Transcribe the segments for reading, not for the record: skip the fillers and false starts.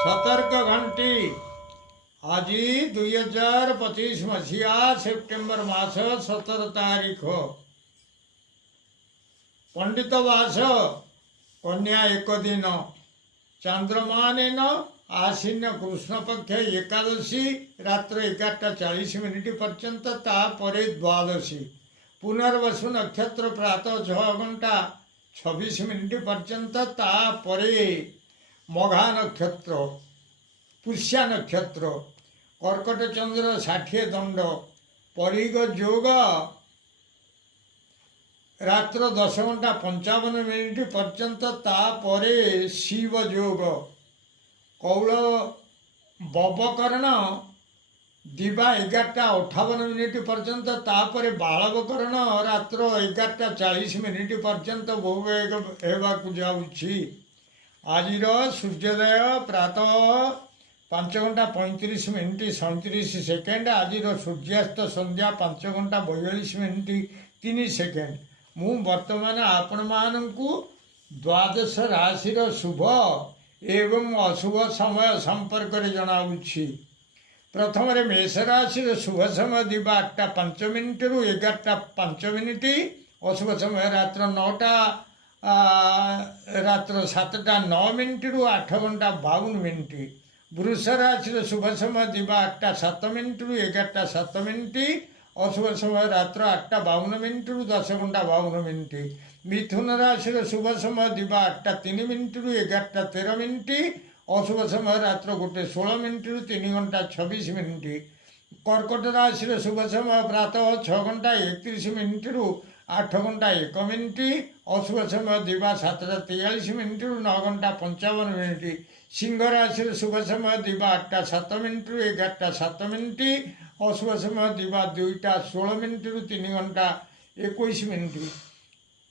सतर्क घंटी आज 2025 मसीहा सेप्टेम्बर मास 17 तारीख पंडित वास कन्या एक दिन चंद्रमान आसीन कृष्ण पक्ष एकादशी रात्र 11:40 पर्यंत तापर द्वादशी पुनर्वसु नक्षत्र प्रातः 6:26 पर्यंत तापर मघा नक्षत्र पुष्या नक्षत्र कर्कट चंद्र 60 दंड परिग योग रात्र 10:55 पर्यंत तापर शिव योग कौल बवकर्ण दिवा 11:58 पर्यंत तापर बालवकर्ण रात्र 11:40 पर्यंत भोग होगाकू जाऊँगी। आज सूर्योदय प्रातः 5:35 आज सूर्यास्त संध्या 5:42 3 सेकेंड। मु वर्तमान आपण मानू द्वादश राशि शुभ एवं अशुभ समय संपर्क में जनाऊँगी। प्रथम मेष राशि शुभ समय दिवा 8:05 रु 11:05 अशुभ समय रात्र 9टा रात्र 7:09 रु 8:52। वृष राशि शुभ समय दिवा 8:07 रु 11:07 अशुभ समय रात्र 8:52 रु 10:52। मिथुन राशि शुभ समय दिवा 8:03 रु 11:13 अशुभ समय रात्र 1:16 रु 3:26। कर्कट राशि शुभ समय प्रातः 6:31 रु 8:01 अशुभ समय दिवा 7:43 रु 9:55। सिंह राशि शुभ समय दिवा 8:07 रु 11:07 अशुभ समय दिवा 2:16 रु 3:21।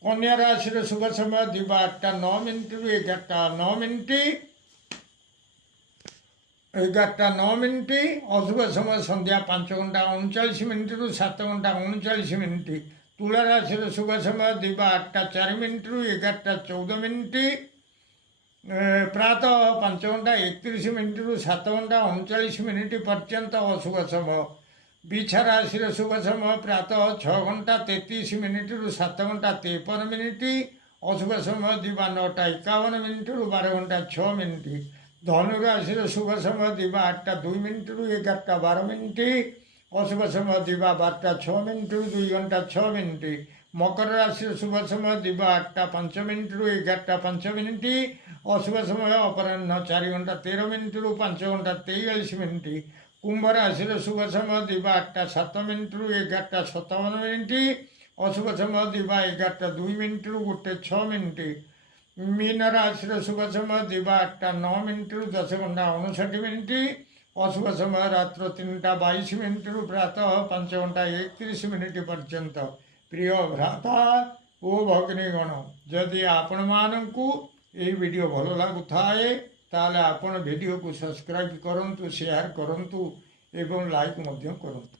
कन्या राशि शुभ समय दिवा 8:09 रु 11:09 अशुभ समय संध्या 5:39 रु 7:39। तुला राशि शुभ समय दिवा 8:04 रु 11:14 प्रातः 5:31 रु 7:39 पर्यंत अशुभ समय। बिछा राशि शुभ समय प्रातः 6:33 रु 7:53 अशुभ समय दिवा 9:51 रु 12:06। धनु राशि शुभ समय दिवा 8:02 रु 11:12 अशुभ समय दिवा 12:06 रु 2:06। मकर राशि शुभ समय दिवा 8:05 रु 11:05 अशुभ समय अपराह्न 4:13 रु 5:43। कुंभ राशि शुभ समय दिवा 8:07 रु 11:57 अशुभ समय दिवा 11:02 रु 1:06। मीन राशि शुभ समय दिवा 8:09 रु 10:59 अशुभ समय रात्र 3:22 रु प्रातः 5:31 पर्यंत। प्रिय भ्राता ओ भगिनीगण जदि आपण मानू ये वीडियो भल लगुए ताले आपण वीडियो को सब्सक्राइब करंतु शेयर करंतु एवं लाइक मध्य करंतु।